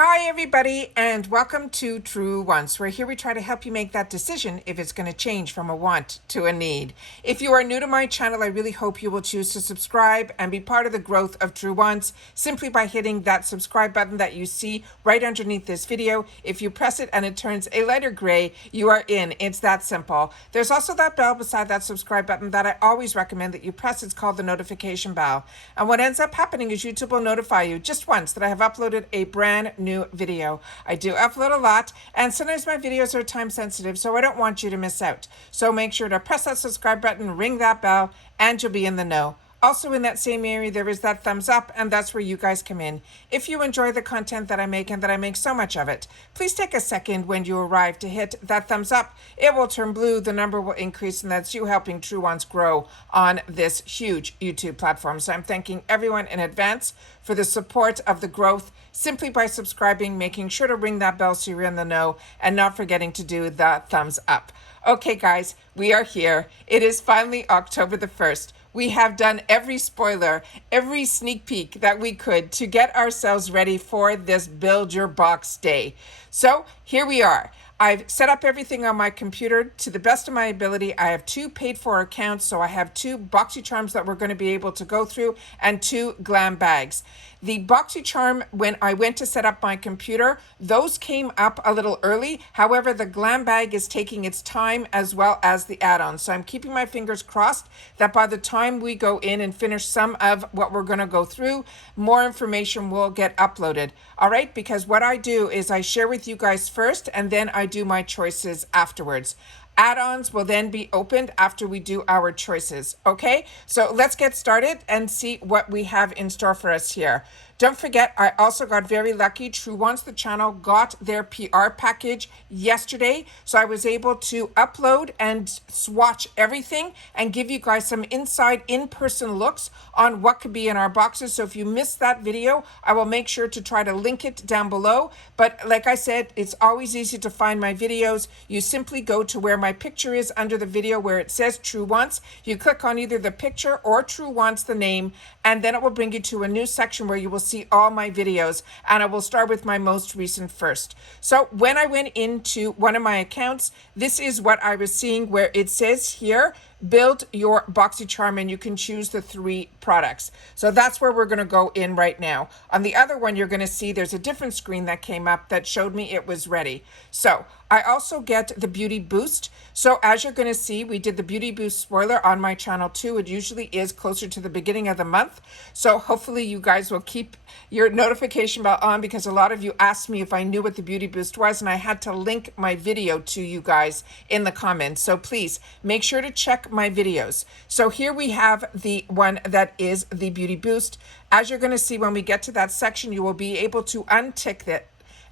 Hi everybody, and welcome to True Wants, where here we try to help you make that decision if it's going to change from a want to a need. If you are new to my channel, I really hope you will choose to subscribe and be part of the growth of True Wants simply by hitting that subscribe button that you see right underneath this video. If you press it and it turns a lighter gray, you are in. It's that simple. There's also that bell beside that subscribe button that I always recommend that you press. It's called the notification bell. And what ends up happening is YouTube will notify you just once that I have uploaded a brand new video. I do upload a lot, and sometimes my videos are time sensitive, so I don't want you to miss out. So make sure to press that subscribe button, ring that bell, and you'll be in the know. Also in that same area, there is that thumbs up, and that's where you guys come in. If you enjoy the content that I make, and that I make so much of it, please take a second when you arrive to hit that thumbs up. It will turn blue, the number will increase, and that's you helping True Ones grow on this huge YouTube platform. So I'm thanking everyone in advance for the support of the growth simply by subscribing, making sure to ring that bell so you're in the know, and not forgetting to do the thumbs up. Okay, guys, we are here. It is finally October the 1st. We have done every spoiler, every sneak peek that we could to get ourselves ready for this Build Your Box Day. So here we are. I've set up everything on my computer to the best of my ability. I have 2 paid for accounts, so I have 2 Boxycharms that we're going to be able to go through and 2 Glam bags. The Boxycharm, when I went to set up my computer, those came up a little early. However, the Glam bag is taking its time as well as the add-ons. So I'm keeping my fingers crossed that by the time we go in and finish some of what we're going to go through, more information will get uploaded. All right, because what I do is I share with you guys first, and then I do my choices afterwards. Add-ons will then be opened after we do our choices. Okay, so let's get started and see what we have in store for us here. Don't forget, I also got very lucky. True Wants the channel got their PR package yesterday. So I was able to upload and swatch everything and give you guys some inside in-person looks on what could be in our boxes. So if you missed that video, I will make sure to try to link it down below. But like I said, it's always easy to find my videos. You simply go to where my picture is under the video where it says True Wants. You click on either the picture or True Wants, the name, and then it will bring you to a new section where you will see all my videos, and I will start with my most recent first. So when I went into one of my accounts, this is what I was seeing where it says here, Build Your Boxycharm, and you can choose the 3 products. So that's where we're going to go in right now. On the other one, you're going to see there's a different screen that came up that showed me it was ready. So I also get the Beauty Boost. So as you're going to see, we did the Beauty Boost spoiler on my channel too. It usually is closer to the beginning of the month. So hopefully you guys will keep your notification bell on, because a lot of you asked me if I knew what the Beauty Boost was, and I had to link my video to you guys in the comments. So please make sure to check my videos. So here we have the one that is the Beauty Boost. As you're going to see when we get to that section, you will be able to untick it,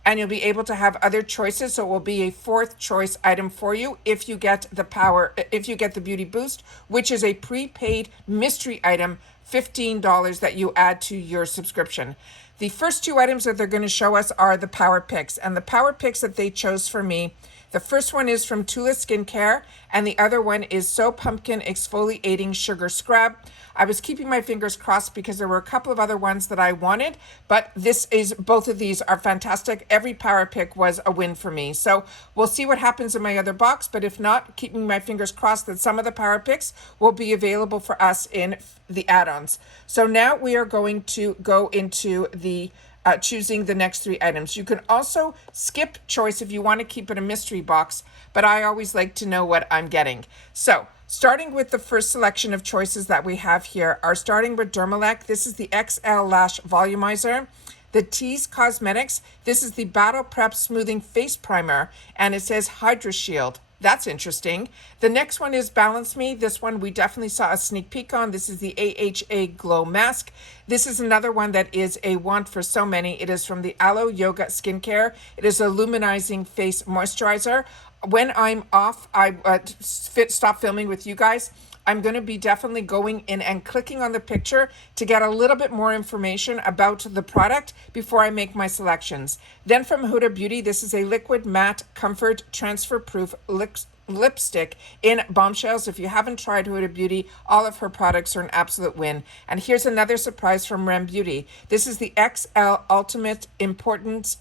and you'll be able to have other choices. So it will be a 4th choice item for you if you get the Beauty Boost, which is a prepaid mystery item, $15 that you add to your subscription. The first 2 items that they're going to show us are the Power Picks, and the Power Picks that they chose for me, the first one is from Tula Skincare, and the other one is So Pumpkin Exfoliating Sugar Scrub. I was keeping my fingers crossed because there were a couple of other ones that I wanted, but both of these are fantastic. Every Power Pick was a win for me. So we'll see what happens in my other box, but if not, keeping my fingers crossed that some of the Power Picks will be available for us in the add-ons. So now we are going to go into the choosing the next 3 items. You can also skip choice if you want to keep it a mystery box, but I always like to know what I'm getting. So starting with the first selection of choices that we have here are starting with Dermalect. This is the XL Lash Volumizer. The Tease Cosmetics. This is the Battle Prep Smoothing Face Primer, and it says Hydra Shield. That's interesting. The next one is Balance Me. This one we definitely saw a sneak peek on. This is the AHA Glow Mask. This is another one that is a want for so many. It is from the Aloe Yoga Skincare. It is a luminizing face moisturizer. When I'm off, I stop filming with you guys, I'm going to be definitely going in and clicking on the picture to get a little bit more information about the product before I make my selections. Then from Huda Beauty, this is a Liquid Matte Comfort Transfer Proof lipstick in Bombshells. If you haven't tried Huda Beauty, all of her products are an absolute win. And here's another surprise from Rem Beauty. This is the XL Ultimate Importance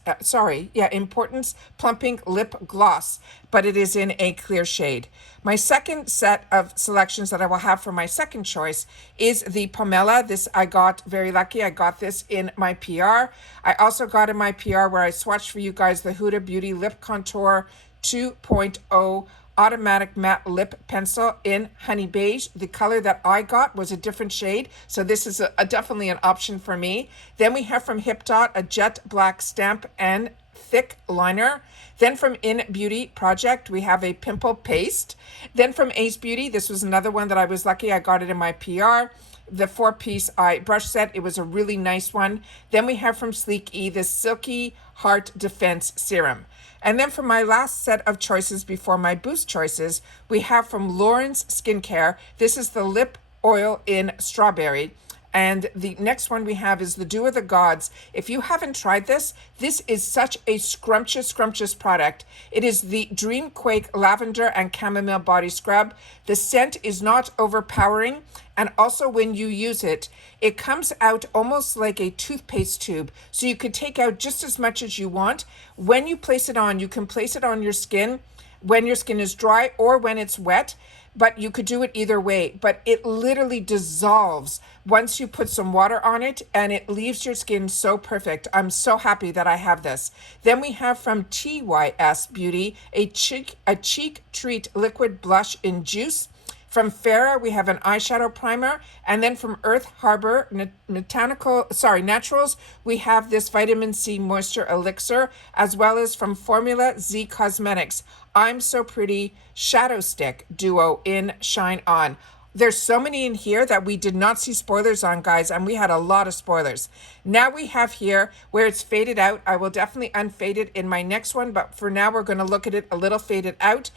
Plumping Lip Gloss, but it is in a clear shade. My second set of selections that I will have for my second choice is the Pomela. This I got very lucky. I got this in my PR. I also got in my PR where I swatched for you guys the Huda Beauty Lip Contour 2.0 automatic matte lip pencil in honey beige. The color that I got was a different shade, so this is definitely an option for me. Then we have from Hip Dot a jet black stamp and thick liner. Then from In Beauty Project, we have a pimple paste. Then from Ace Beauty, this was another one that I was lucky. I got it in my PR. The 4-piece eye brush set. It was a really nice one. Then we have from Sleek E the Silky Heart Defense Serum. And then for my last set of choices before my boost choices, we have from Lauren's Skincare. This is the lip oil in strawberry. And the next one we have is the Dew of the Gods. If you haven't tried this, this is such a scrumptious product. It is the Dream Quake Lavender and Chamomile Body Scrub. The scent is not overpowering. And also when you use it, it comes out almost like a toothpaste tube. So you could take out just as much as you want. When you place it on, you can place it on your skin when your skin is dry or when it's wet. But you could do it either way. But it literally dissolves once you put some water on it, and it leaves your skin so perfect. I'm so happy that I have this. Then we have from TYS Beauty a cheek treat liquid blush in juice. From Farah, we have an eyeshadow primer. And then from Earth Harbor Naturals, we have this vitamin C moisture elixir, as well as from Formula Z Cosmetics, I'm So Pretty Shadow Stick Duo in Shine On. There's so many in here that we did not see spoilers on, guys, and we had a lot of spoilers. Now we have here where it's faded out. I will definitely unfade it in my next one, but for now we're going to look at it a little faded out.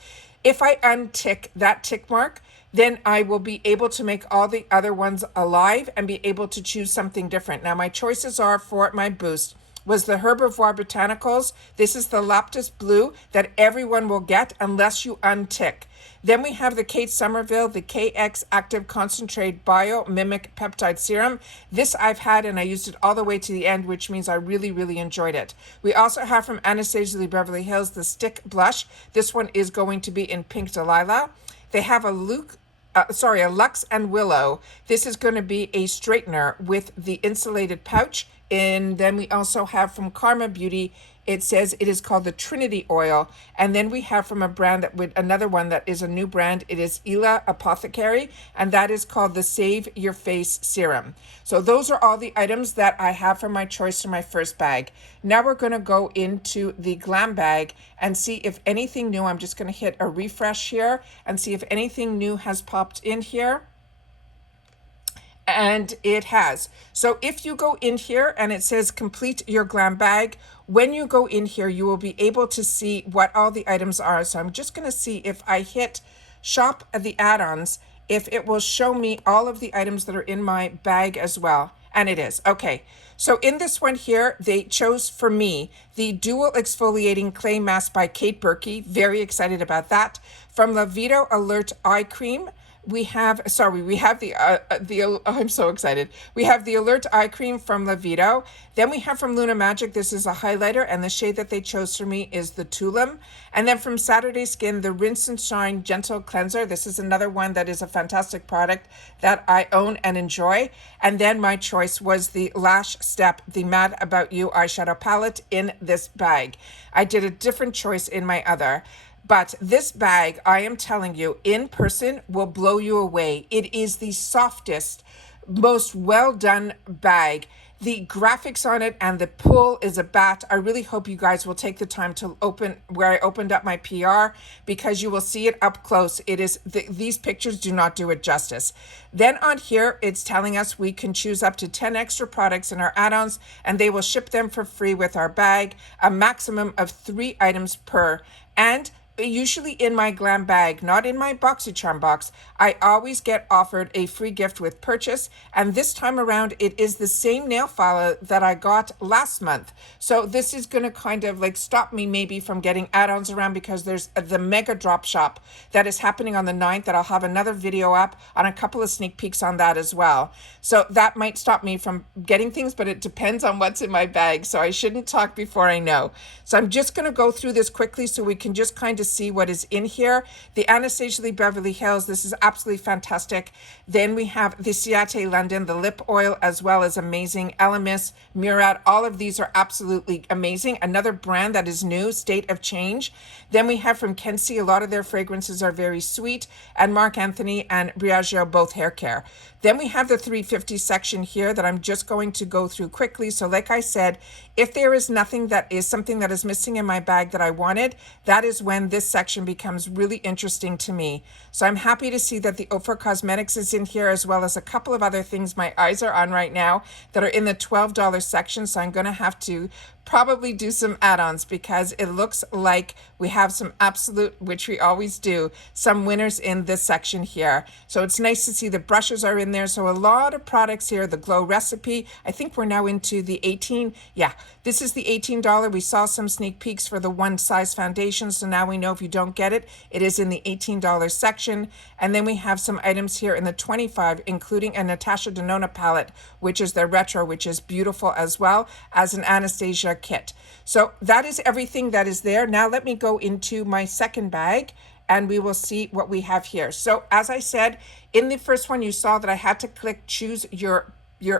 If I untick that tick mark, then I will be able to make all the other ones alive and be able to choose something different. Now my choices are for my boost was the Herbivoire Botanicals. This is the Lapis Blue that everyone will get unless you untick. Then we have the Kate Somerville, the KX Active Concentrate Bio Mimic Peptide Serum. This I've had and I used it all the way to the end, which means I really enjoyed it. We also have from Anastasia Lee Beverly Hills the Stick Blush. This one is going to be in Pink Delilah. They have a Lux and Willow. This is going to be a straightener with the insulated pouch. And then we also have from Karma Beauty, it says it is called the Trinity Oil. And then we have from a brand another one that is a new brand. It is Ela Apothecary, and that is called the Save Your Face Serum. So those are all the items that I have for my choice for my first bag. Now we're going to go into the Glam bag and see if anything new. I'm just going to hit a refresh here and see if anything new has popped in here. And it has. So if you go in here and it says complete your Glam bag, when you go in here, you will be able to see what all the items are. So I'm just going to see if I hit shop at the add-ons, if it will show me all of the items that are in my bag as well. And it is. Okay. So in this one here, they chose for me the Dual Exfoliating Clay Mask by Kate Berkey. Very excited about that. From Lavito Alert Eye Cream. We have I'm so excited. We have the Alert Eye Cream from Lavito. Then we have from Luna Magic, this is a highlighter, and the shade that they chose for me is the Tulum. And then from Saturday Skin, the Rinse and Shine Gentle Cleanser. This is another one that is a fantastic product that I own and enjoy. And then my choice was the Lash Step, the Mad About You eyeshadow palette in this bag. I did a different choice in my other. But this bag, I am telling you, in person will blow you away. It is the softest, most well done bag. The graphics on it and the pull is a bat. I really hope you guys will take the time to open where I opened up my PR, because you will see it up close. It is these pictures do not do it justice. Then on here, it's telling us we can choose up to 10 extra products in our add-ons, and they will ship them for free with our bag, a maximum of 3 items per. And usually in my Glam bag, not in my Boxycharm box, I always get offered a free gift with purchase. And this time around, it is the same nail file that I got last month. So this is going to kind of like stop me maybe from getting add-ons around, because there's the mega drop shop that is happening on the 9th that I'll have another video up on, a couple of sneak peeks on that as well. So that might stop me from getting things, but it depends on what's in my bag. So I shouldn't talk before I know. So I'm just going to go through this quickly so we can just kind of see what is in here. The Anastasia Lee Beverly Hills, this is absolutely fantastic. Then we have the Ciate London, the lip oil, as well as amazing. Elemis, Murad, all of these are absolutely amazing. Another brand that is new, State of Change. Then we have from Kensie, a lot of their fragrances are very sweet, and Marc Anthony and Briogeo, both hair care. Then we have the 350 section here that I'm just going to go through quickly. So like I said, if there is nothing that is something that is missing in my bag that I wanted, that is when this section becomes really interesting to me. So I'm happy to see that the Ophir Cosmetics is in here, as well as a couple of other things my eyes are on right now that are in the $12 section. So I'm going to have to probably do some add-ons, because it looks like we have some absolute, which we always do, some winners in this section here. So it's nice to see the brushes are in there. So a lot of products here. The Glow Recipe, I think we're now into the 18. Yeah, this is the $18. We saw some sneak peeks for the one size foundation. So now we know if you don't get it, it is in the $18 section. And then we have some items here in the 25, including a Natasha Denona palette, which is their retro, which is beautiful, as well as an Anastasia kit. So that is everything that is there. Now let me go into my second bag and we will see what we have here. So as I said, in the first one, you saw that I had to click choose your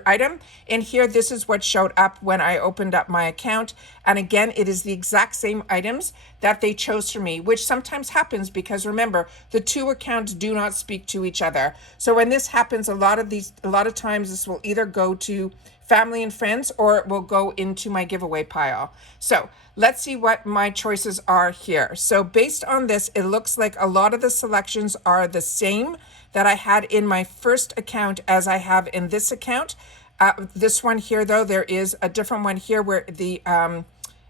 item. In here, this is what showed up when I opened up my account. And again, it is the exact same items that they chose for me, which sometimes happens because remember, the two accounts do not speak to each other. So when this happens, a lot of times this will either go to family and friends, or it will go into my giveaway pile. So let's see what my choices are here. So based on this, it looks like a lot of the selections are the same that I had in my first account as I have in this account. This one here, though, there is a different one here where the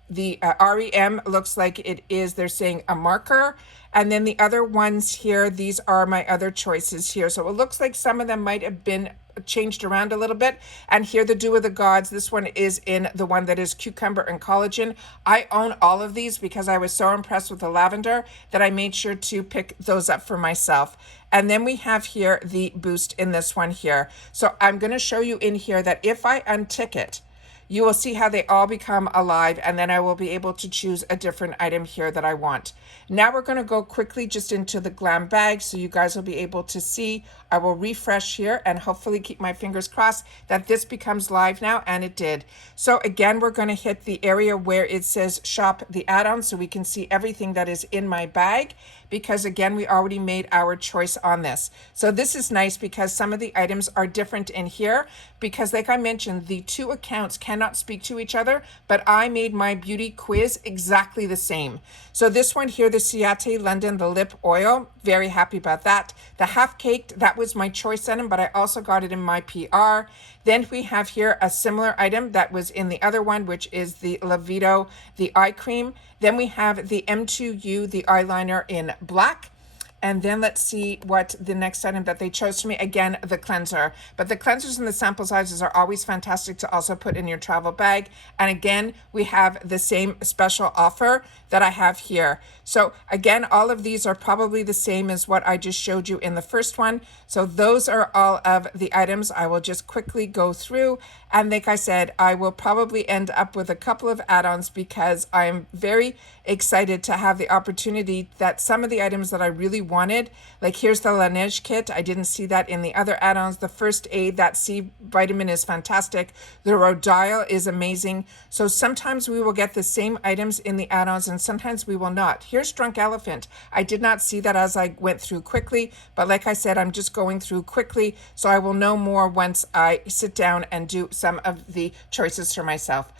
REM looks like it is, they're saying a marker. And then the other ones here, these are my other choices here. So it looks like some of them might have been changed around a little bit. And here, the Dew of the Gods, this one is in the one that is cucumber and collagen. I own all of these because I was so impressed with the lavender that I made sure to pick those up for myself. And then we have here the boost in this one here. So I'm going to show you in here that if I untick it, you will see how they all become alive, and then I will be able to choose a different item here that I want. Now we're going to go quickly just into the Glam bag so you guys will be able to see. I will refresh here and hopefully keep my fingers crossed that this becomes live now, and it did. So again, we're going to hit the area where it says shop the add-on so we can see everything that is in my bag, because again, we already made our choice on this. So this is nice because some of the items are different in here, because like I mentioned, the two accounts cannot speak to each other, but I made my beauty quiz exactly the same. So this one here, the Ciate London, the lip oil, very happy about that. The half caked, that was my choice item, but I also got it in my PR. Then we have here a similar item that was in the other one, which is the Lavito, the eye cream. Then we have the M2U, the eyeliner in black. And then let's see what the next item that they chose for me. Again, the cleanser. But the cleansers and the sample sizes are always fantastic to also put in your travel bag. And again, we have the same special offer that I have here. So again, all of these are probably the same as what I just showed you in the first one. So those are all of the items. I will just quickly go through. And like I said, I will probably end up with a couple of add-ons because I'm very excited to have the opportunity that some of the items that I really wanted, like here's the Laneige kit. I didn't see that in the other add-ons. The First Aid, that C vitamin is fantastic. The Rhodile is amazing. So sometimes we will get the same items in the add-ons and sometimes we will not. Here's Drunk Elephant. I did not see that as I went through quickly, but like I said, I'm just going through quickly, so I will know more once I sit down and do some of the choices for myself.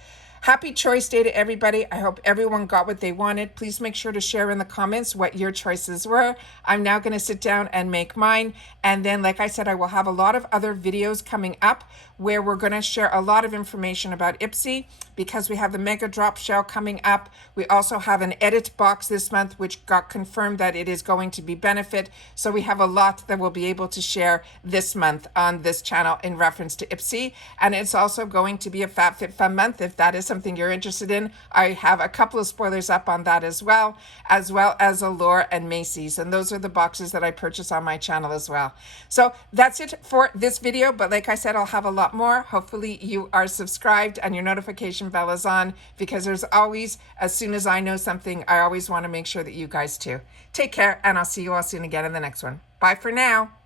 Happy choice day to everybody. I hope everyone got what they wanted. Please make sure to share in the comments what your choices were. I'm now going to sit down and make mine. And then, like I said, I will have a lot of other videos coming up where we're going to share a lot of information about Ipsy because we have the mega drop shell coming up. We also have an edit box this month, which got confirmed that it is going to be benefit. So we have a lot that we'll be able to share this month on this channel in reference to Ipsy. And it's also going to be a FabFitFun month. If that is something you're interested in, I have a couple of spoilers up on that as well as Allure and Macy's. And those are the boxes that I purchase on my channel as well. So that's it for this video. But like I said, I'll have a lot more. Hopefully you are subscribed and your notification bell is on, because there's always, as soon as I know something, I always want to make sure that you guys too. Take care, and I'll see you all soon again in the next one. Bye for now.